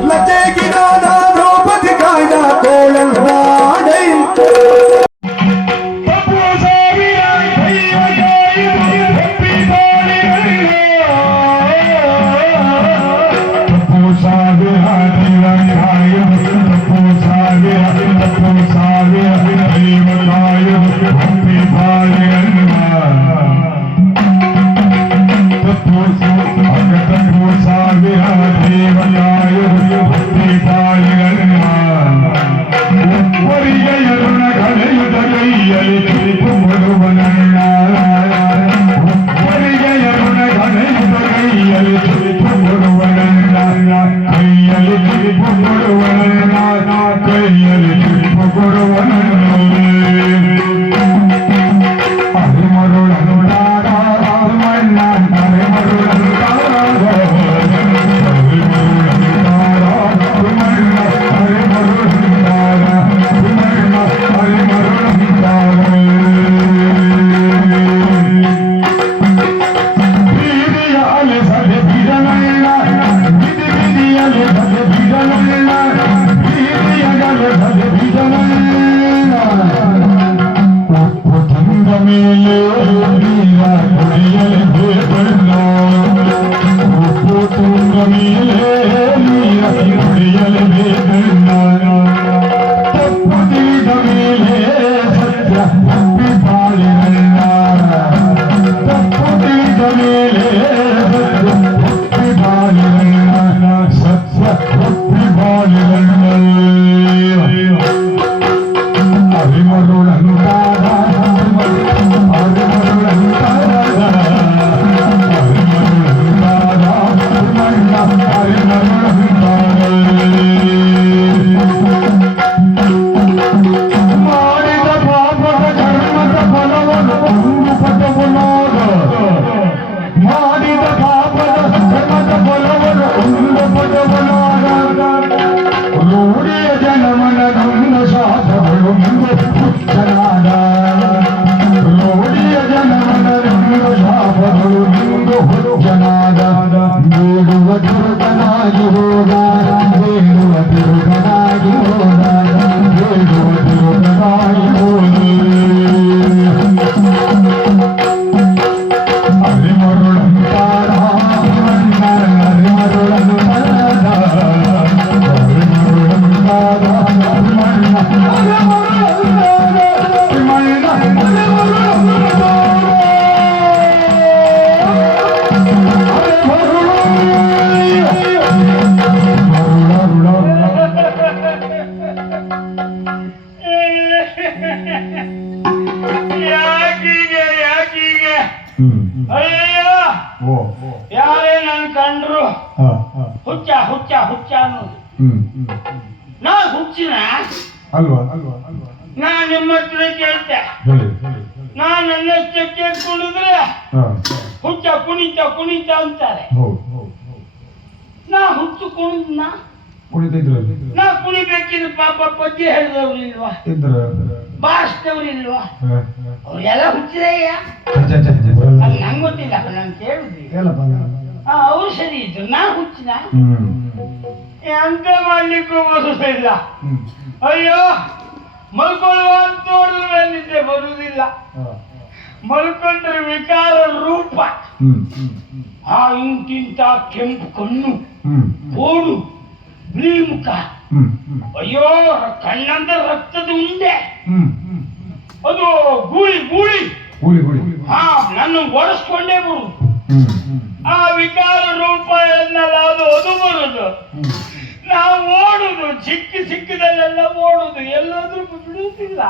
Let's take it on. ಅಲ್ವಾ? ಅಲ್ವಾ ಅಲ್ವಾ ನಾ ನಿಮ್ಮ ಹತ್ರ ಕೇಳ್ತೆ. ನಾನು ಕೇಳ್ಕೊಂಡಿದ್ರೆ ಹಾ. ಹುಚ್ಚ ಕುಣಿತ ಕುಣಿತ ಅಂತಾರೆ. ನಾ ಹುಚ್ಚು ಕುಣಿದ್ನ? ನಾ ಕುಣಿಬೇಕಿದ್ರೆ ಪಾಪ ಪದ್ಯ ಹೇಳಿದವ್ರು ಇಲ್ವಾ ಇದ್ರ ಭಾಷದವ್ರು ಇಲ್ವಾ ಅವ್ರೆಲ್ಲ ಹುಚ್ಚಿದೆಯ. ನಂಗೆ ಗೊತ್ತಿಲ್ಲ ನಾನು ಕೇಳುದು ಹೇಳಪ್ಪ ಆ ಅವ್ರು ಸರಿ ಇದ್ರು. ನಾ ಹುಚ್ಚಿನ? ಅಂತ ಮಾಡ್ಲಿಕ್ಕೂ ಬರುವುದಿಲ್ಲ ಹ್ಮ್. ಅಯ್ಯೋ ಮಲ್ಕೊಳ್ಳುವ ಅಂತ ನೋಡಿದ್ರೆ ನಿದ್ದೆ ಬರುವುದಿಲ್ಲ. ಮಲ್ಕೊಂಡ್ರೆ ವಿಕಾರ ರೂಪ. ಆ ಇಂತಿಂತ ಕೆಂಪು ಕಣ್ಣು ಓಡು ಬ್ರೀಮುಖ. ಬಿಳಿ ಮುಖ ಅಯ್ಯೋ ಕಣ್ಣಂದ ರಕ್ತದ ಉಂಡೆ. ಅದು ಗೂಳಿ ಗೂಳಿ. ಹಾ ನನ್ನ ಓಡಿಸ್ಕೊಂಡೇ ಹ್ಮ್. ಆ ವಿಕಾರ ರೂಪ ಎನ್ನಲಾದ ಅದು ಅದು ಬರುದು ನಾವು ಓಡುದು ಸಿಕ್ಕಿ ಸಿಕ್ಕಿದಲ್ಲೆಲ್ಲ ಓಡುದು. ಎಲ್ಲಾದ್ರೂ ಬಿಡುವುದಿಲ್ಲ.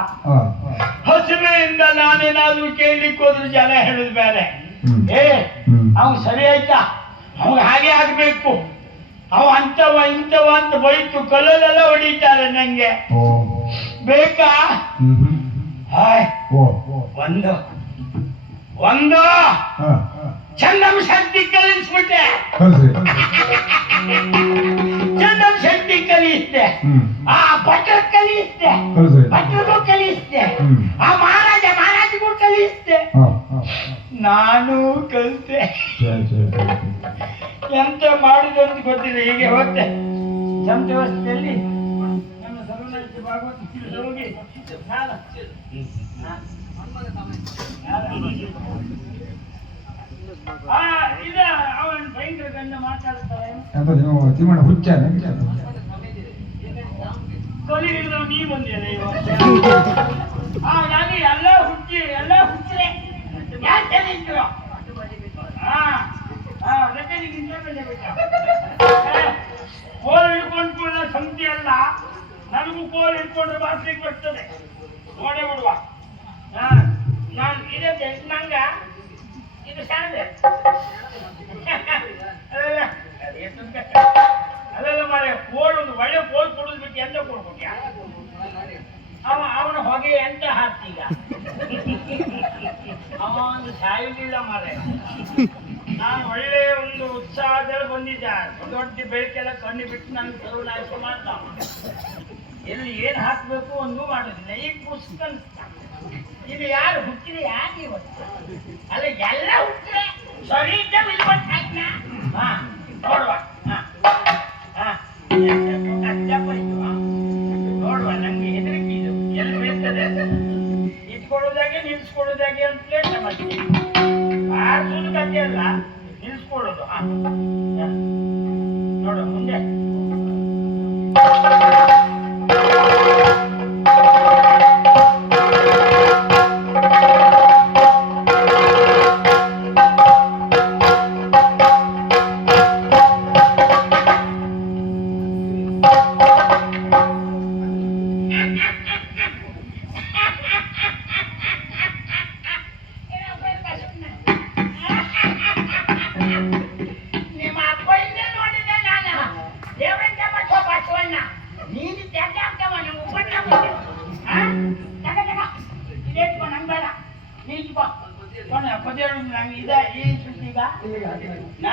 ಹಸಿಮೆಯಿಂದ ನಾನೇನಾದ್ರೂ ಕೇಳಲಿಕ್ಕೆ ಹೋದ್ರು ಜನ ಹೇಳಿದ ಬೇರೆ. ಏ ಅವ್ನು ಸರಿ ಆಯ್ತಾ? ಅವಾಗ ಹಾಗೆ ಆಗ್ಬೇಕು. ಅವ ಅಂತವ ಇಂಥವ ಅಂತ ಬೈತು ಕಲ್ಲಲ್ಲೆಲ್ಲ ಹೊಡಿತಾರೆ ನಂಗೆ. ಬೇಕಾ? ಹಾಯ್. ಒಂದು. ಒಂದು. ಚಂದಂ ಶಕ್ತಿ ಕಲಿಸ್ಬಿಟ್ಟೆ. ಕಲ್ಸಿ ಚಂದಂ ಶಕ್ತಿ ಕಲಿಸ್ತೆ ಆ ಭಟ್ರ ಕಲಿಸ್ತೆ ಕಲ್ಸಿ ಭಟ್ರಿಗೂ ಕಲಿಸ್ತೆ ಆ ಮಹಾರಾಜ ಮಹಾರಾಜಿಗೂ ಹಾ ನಾನು ಕಲಿತೆ. ಎಂತ ಮಾಡುದು ಅಂತ ಗೊತ್ತಿಲ್ಲ ಹೀಗೆ ಹೋಗ್ತೆ ಸಂತೋಷದಲ್ಲಿ ನಮ್ಮ ಸರ್ವನಾಶ ಭಾಗವತ ಹೋಗಿ ಅವನ್ ಭಯಂಕರ ಗಂಡ ಮಾತಾಡ್ತಾರೆ ಅಂತ ನೀವು ತಿಮ್ಮಣ್ಣ ಹುಚ್ಚಾನೆ ಕೊಲಿಗಿಲ್ಲ ನೀ ಬಂದಿಲ್ಲ ಇವತ್ತು ಹಾಗಾಗಿ ಎಲ್ಲ ಹುಚ್ಚಿ, ಎಲ್ಲ ಹುಚ್ಚರೆ? ಯಾಕೆ ನಿಂತು ಹಾ ಹಾ ರಜನಿಗೆ ಹಿಂದೆ ಬಂದೆ ಬಿಟ್ಟ. ಕೋಲ್ ಹಿಡ್ಕೊಂಡು ಕೂಡ ಸಂತಿ ಅಲ್ಲ. ನನಗೂ ಕೋಲ್ ಹಿಡ್ಕೊಂಡ್ರೆ ಬಾಸ್ಲಿಕ್ಕೆ ಬರ್ತದೆ ನೋಡೇ ಬಿಡುವ. ನಾನು ಇದೆ ನಂಗ ಇದು ಸಣ್ಣದೆ ಅಲ್ಲೆಲ್ಲ ಮಾರೆ ಕೋಲ್ ಒಂದು ಒಳ್ಳೆ ಕೋಲ್ ಕೊಡೋದು ಬಿಟ್ಟು ಎಂತ ಕೊಡ್ಬಿಟ್ಯ? ಅವ ಅವನ ಹೊಗೆ ಎಂತ ಹಾಕ್ತೀಗ? ಅವ ಒಂದು ಸಾಯಲಿಲ್ಲ ಮಾರೆ. ನಾನು ಒಳ್ಳೆ ಒಂದು ಉತ್ಸಾಹದಲ್ಲಿ ಬಂದಿದ್ದೆ. ದೊಡ್ಡ ಬೆಳಕೆಲ್ಲ ಕಣ್ಣು ಬಿಟ್ಟು ನನ್ನ ಸರ್ವನಾಶ ಮಾಡ್ದ ಅವ. ಎಲ್ಲಿ ಏನ್ ಹಾಕ್ಬೇಕು ಒಂದು ಮಾಡೋದಿಲ್ಲ. ಈಗ ಪುಸ್ತಕ ಇದು ಯಾರು ಹುಟ್ಟಿದ ಯಾಕೆ ಅಲ್ಲ, ಎಲ್ಲ ಹುಟ್ಟಿದೆ. ಸರಿ ಇದ್ದ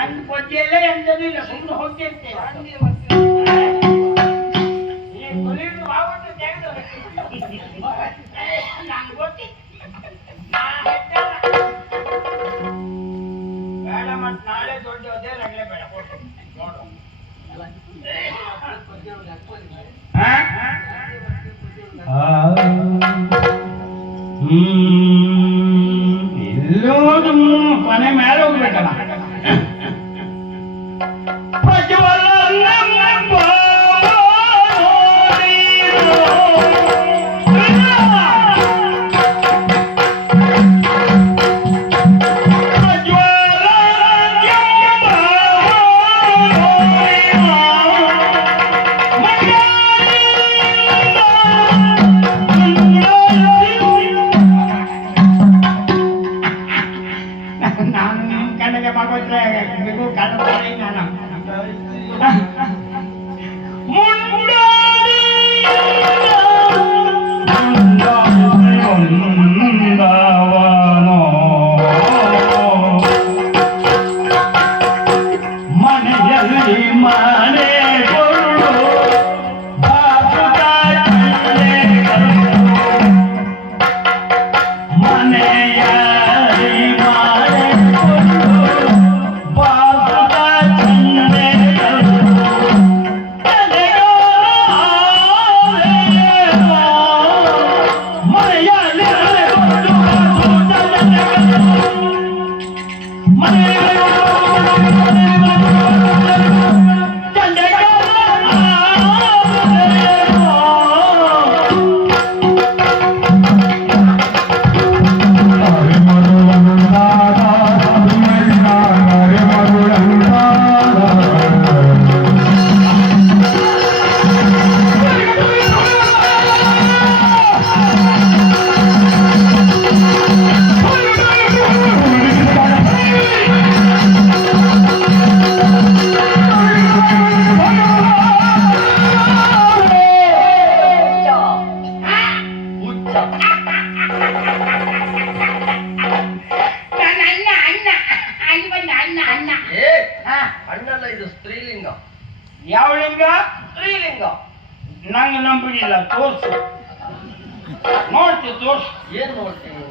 ನನ್ನ ಪದ್ಯಲ್ಲೇ ಎಂತದೂ ಇಲ್ಲ ಸುಮ್ಮನೆ ಹೋಗ್ತಿರ್ತೇವೆ ಈ ಕುಲೀರು ಬಾವತ್ತು ತೆಗೆದು ನಂಗೆ ಗೊತ್ತಿತ್ತು ನಾ ಹೆದ್ದಲ್ಲ. ಬೇಡ ಮತ್ ನಾಳೆ ದೊಡ್ಡ ಅದೇ ಬೇಡ. ನೋಡು ಮನೆ ಮೇಲೆ ಹೋಗ್ಬೇಕಲ್ಲ ಯಾವ ಲಿಂಗ? ಸ್ತ್ರೀಲಿಂಗ. ನಂಗೆ ನಂಬಿಕೆಲ್ಲ ತೋರ್ಸು. ನೋಡ್ತೀವಿ ತೋರ್ಸು. ಏನ್ ನೋಡ್ತೀವಿ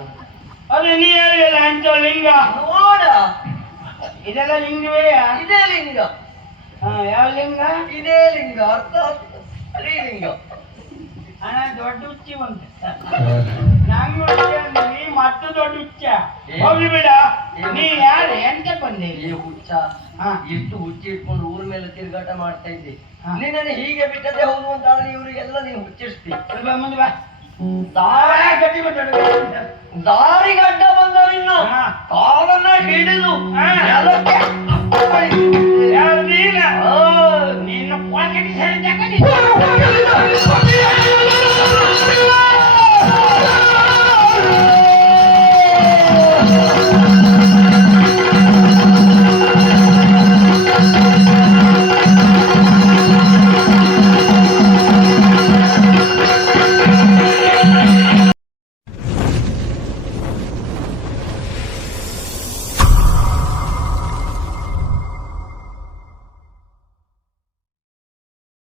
ಅದು ನೀ ಹೇಳಿಲ್ಲ ಅಂತ ಲಿಂಗ. ನೋಡ. ಇದೆಲ್ಲ ಲಿಂಗವೇ? ಇದೇ ಲಿಂಗ. ಹಾಂ ಯಾವ ಲಿಂಗ? ಇದೇ ಲಿಂಗ ಅರ್ಥ? ಸ್ತ್ರೀಲಿಂಗ. ಹಣ ದೊಡ್ಡ ಹುಚ್ಚಿ ದೊಡ್ಡ ನೀ ಯಾರು? ಬಂದೆ ಈ ಎಷ್ಟು ಹುಚ್ಚಿ. ಇಟ್ಕೊಂಡು ಊರ ಮೇಲೆ ತಿರುಗಾಟ ಮಾಡ್ತಾ ಇದ್ದೆ. ಹೀಗೆ ಬಿಟ್ಟದೆ ಹೋಗು ಅಂತ ಆದ್ರೆ ಇವರಿಗೆಲ್ಲ ನೀನು ಹುಚ್ಚಿಸ್ತಿ. ಮುಂದೆ ಬಾ. ದಾರಿ ಗಟ್ಟಿ ದಾರಿ ಗಡ್ಡ ಬಂದವರಿನ್ನು ಕಾಲನ್ನ ಹಿಡಿದು ಯಾರು ನೀನು? ನಿನ್ನ ಪಾಕೆಟ್ ಸರಿ